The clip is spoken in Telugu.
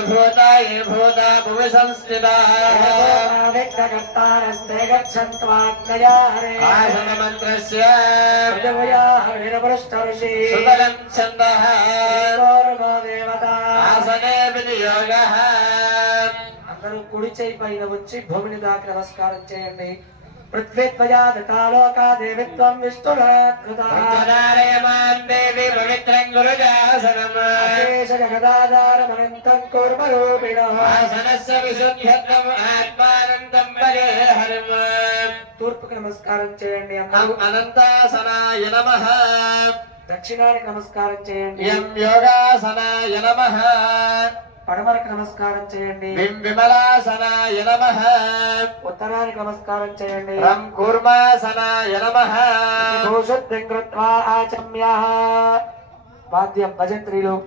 భూత ఏ భూత భువి సంస్థితాः. విఘ్నకర్తారస్తే గచ్చన్త్వాగ్నయా హరే ఆసనమంత్రస్య ప్రజవయా వీరపృష్టఋషి సుతలం ఛందః. దేవోర్మో దేవత. ఆసనే వినియోగः. అందరూ కుడి చేయి పైన వచ్చి భూమిని దాకి నమస్కారం చేయండి. పృథ్వీత్వయా దతాలోకా దేవిత్వం విష్ణురాకృతా నారాయమాన్ దేవి పవిత్రం గురుజాసనం అశేష జగదాధారమనంతం కూర్మరూపిణో ఆసనస్య విశుద్ధ్యత్వం ఆత్మానందం పరిహరం తూర్పుకి నమస్కారం చేయండి అనంతాసనాయ నమః దక్షిణానికి నమస్కారం చేయండి. యం యోగాసనాయ నమః? పడమరకు నమస్కారం చేయండి. విం విమలాసనాయ నమః? ఉత్తరానికి నమస్కారం చేయండి. రం కూర్మాసనాయ నమః? భూషుద్ధిం కృత్వా ఆచమ్య. వాద్యం భజంత్రీలు.